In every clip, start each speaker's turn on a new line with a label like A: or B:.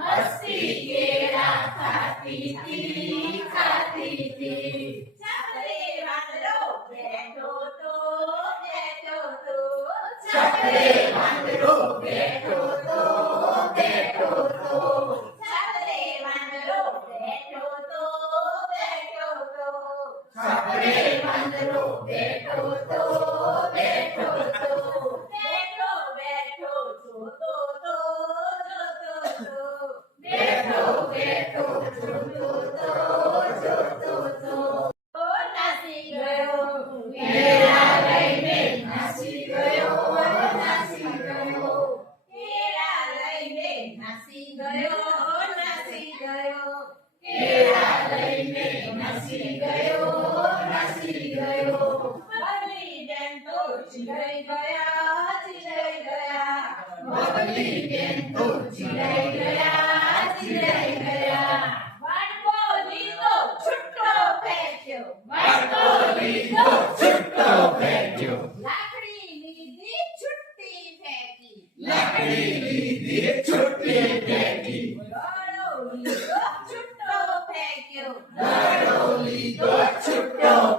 A: हस्ती केरा खाती थी खाती थी चपरे बंदरो बैठो तो बैठो तो चपरे बंदरो बैठो तो बैठो तो चपरे बंदरो बैठो तो बैठो तो चपरे बंदरो बैठो तो નાસી ગયો નાસી ગયો બબલી બેન તો ચીડાઈ ગયા ચીડાઈ ગયા બબલી બેન તો ચીડાઈ ગયા ચીડાઈ ગયા વાડકો લીધો છૂટો ફેંક્યો વાડકો લીધો છૂટો ફેંક્યો લાકડી લીધી છુટ્ટી ફેંકી લાકડી લીધી છૂટી ફેંકી દડો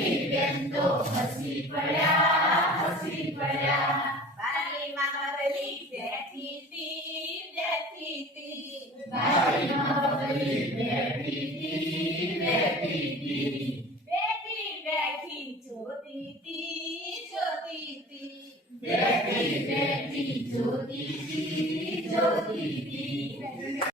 A: ಹಿಡ್ಕೊಂಡು ಹಸಿ ಪಡ ಹಸಿ ಪಡ ಬಾರಿ ಮಗಬಲಿ ಬೆಳಕಿತಿ ಬೆಳಕಿತಿ ಬಾರಿ ಮಗಬಲಿ ಬೆಳಕಿತಿ ಬೆಳಕಿತಿ ಬೇಟಿ ಬೇಟಿ ಜ್ಯೋತಿತಿ ಜ್ಯೋತಿತಿ ಬೇಟಿ ಬೇಟಿ ಜ್ಯೋತಿತಿ ಜ್ಯೋತಿತಿ